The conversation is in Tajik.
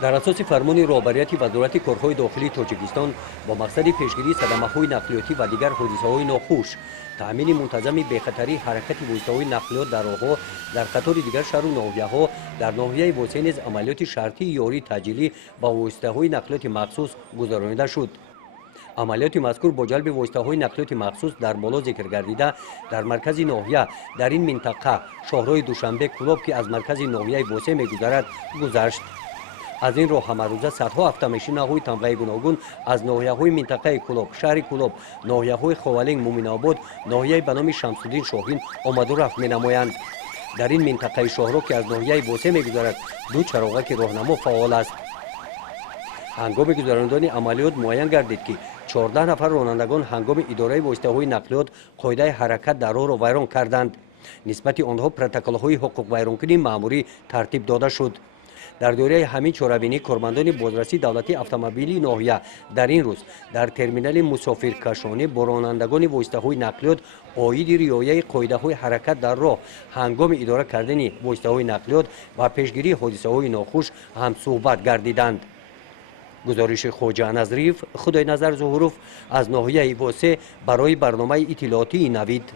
дар асоси фармони роҳбарияти вазорати корҳои дохилии тоҷикистон бо мақсади пешгирии садамаҳои нақлиётӣ ва дигар ҳодисаҳои нохуш, таъмини мунтазами бехатарии ҳаракати воситаҳои нақлиёт дар роҳҳо дар қатори дигар шаҳру ноҳияҳо дар ноҳияи восеъ низ амалиёти шартии ёрии таъҷилӣ ба воситаҳои нақлиёти махсус гузаронида шуд. амалиёти мазкур бо ҷалби воситаҳои нақлиёти махсус дар боло зикр гардида дар маркази ноҳия дар ин минтақа шоҳроҳи душанбе кӯлоб ки аз маркази ноҳияи восеъ мегузарад гузашт. аз ин роҳ ҳамарӯза садҳо автомошинаҳои тамғаи гуногун аз ноҳияҳои минтақаи кӯлоб, шаҳри кӯлоб, ноҳияҳои ховалинг, муминобод, ноҳияи ба номи шамсуддин шоҳин омаду рафт менамоянд. дар ин минтақаи шоҳро ки аз ноҳияи восеъ мегузарад ду чароғаки роҳнамо фаъол аст. ҳангоми гузарондани амалиёт муайян гардид ки 14 нафар ронандагон ҳангоми идораи воситаҳои нақлиёт қоидаи ҳаракат дар роҳро вайрон карданд. нисбати онҳо протоколҳои ҳуқуқвайронкунии маъмурӣ тартиб дода шуд. дар доираи ҳамин чорабинӣ кормандони бозрасии давлатии автомобилии ноҳия дар ин рӯз дар терминали мусофиркашонӣ бо ронандагони воситаҳои нақлиёт оиди риояи қоидаҳои ҳаракат дар роҳ ҳангоми идора кардани воситаҳои нақлиёт ва пешгирии ҳодисаҳои нохуш ҳамсуҳбат гардиданд. гузориши хоҷа назриев, худойназар зуҳуров аз ноҳияи восеъ барои барномаи иттилоотии навид.